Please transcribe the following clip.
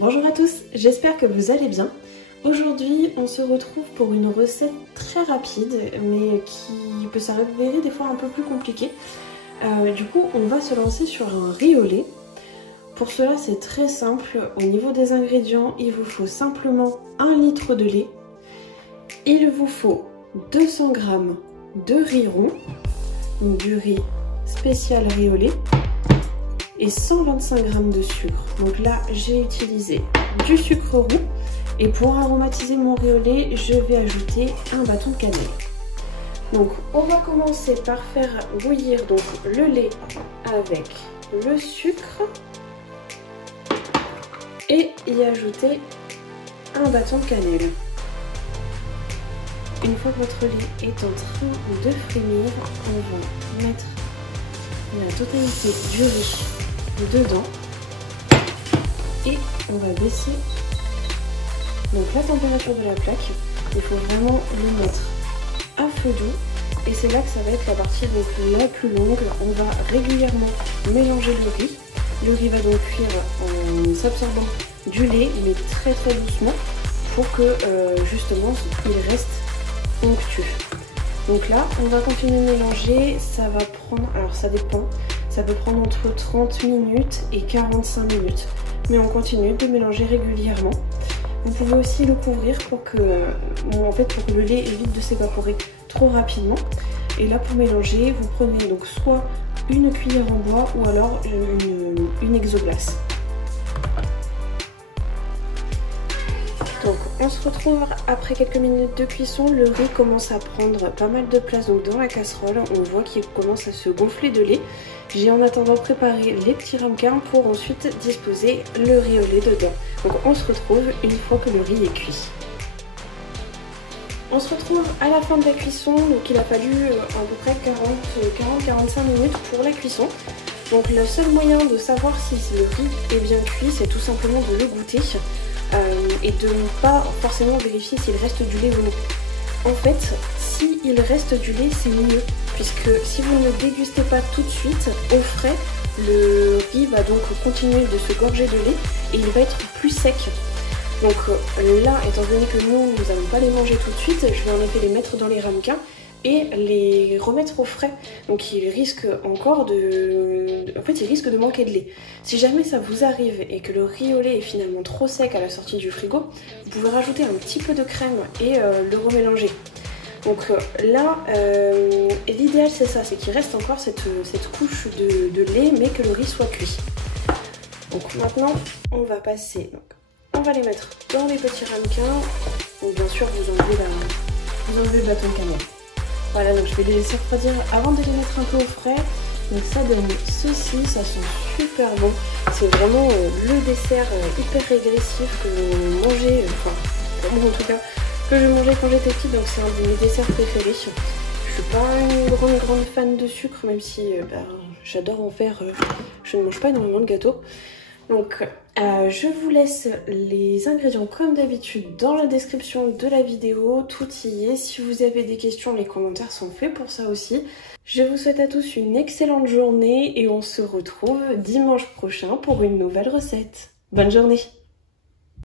Bonjour à tous, j'espère que vous allez bien. Aujourd'hui, on se retrouve pour une recette très rapide, mais qui peut s'avérer des fois un peu plus compliquée. Du coup, on va se lancer sur un riz au lait. Pour cela, c'est très simple. Au niveau des ingrédients, il vous faut simplement 1 litre de lait. Il vous faut 200 g de riz rond, donc du riz spécial riz au lait, et 125 g de sucre. Donc là, j'ai utilisé du sucre roux. Et pour aromatiser mon riz au lait, je vais ajouter un bâton de cannelle. Donc on va commencer par faire bouillir donc le lait avec le sucre et y ajouter un bâton de cannelle. Une fois que votre lait est en train de frémir, on va mettre la totalité du riz dedans et on va baisser donc la température de la plaque. Il faut vraiment le mettre à feu doux et c'est là que ça va être la partie donc la plus longue. On va régulièrement mélanger le riz. Le riz va donc cuire en s'absorbant du lait, mais très doucement pour que justement il reste onctueux. Donc là, on va continuer de mélanger. Ça va prendre, alors ça dépend, ça peut prendre entre 30 minutes et 45 minutes. Mais on continue de mélanger régulièrement. Vous pouvez aussi le couvrir pour que, pour que le lait évite de s'évaporer trop rapidement. Et là, pour mélanger, vous prenez donc soit une cuillère en bois ou alors une exoglace. Donc on se retrouve après quelques minutes de cuisson. Le riz commence à prendre pas mal de place donc dans la casserole. On voit qu'il commence à se gonfler de lait. J'ai en attendant préparé les petits ramequins pour ensuite disposer le riz au lait dedans. Donc on se retrouve une fois que le riz est cuit. On se retrouve à la fin de la cuisson, donc il a fallu à peu près 40-45 minutes pour la cuisson. Donc le seul moyen de savoir si le riz est bien cuit, c'est tout simplement de le goûter et de ne pas forcément vérifier s'il reste du lait ou non. En fait, s'il reste du lait, c'est mieux, puisque si vous ne le dégustez pas tout de suite, au frais, le riz va donc continuer de se gorger de lait et il va être plus sec. Donc là, étant donné que nous n'allons pas les manger tout de suite, je vais en effet les mettre dans les ramequins et les remettre au frais. Donc il risque encore il risque de manquer de lait. Si jamais ça vous arrive et que le riz au lait est finalement trop sec à la sortie du frigo, vous pouvez rajouter un petit peu de crème et le remélanger. Donc là, l'idéal c'est ça, c'est qu'il reste encore cette couche de lait mais que le riz soit cuit. Donc maintenant, on va passer... On va les mettre dans les petits ramequins. Donc bien sûr, vous enlevez le bâton de cannelle. Voilà, donc je vais les laisser refroidir avant de les mettre un peu au frais. Donc ça donne ceci, ça sent super bon. C'est vraiment le dessert hyper régressif que je mangeais, pour moi en tout cas, que je mangeais quand j'étais petite. Donc c'est un de mes desserts préférés. Je suis pas une grande fan de sucre, même si j'adore en faire. Je ne mange pas énormément de gâteaux. Donc je vous laisse les ingrédients comme d'habitude dans la description de la vidéo, tout y est. Si vous avez des questions, les commentaires sont faits pour ça aussi. Je vous souhaite à tous une excellente journée et on se retrouve dimanche prochain pour une nouvelle recette. Bonne journée!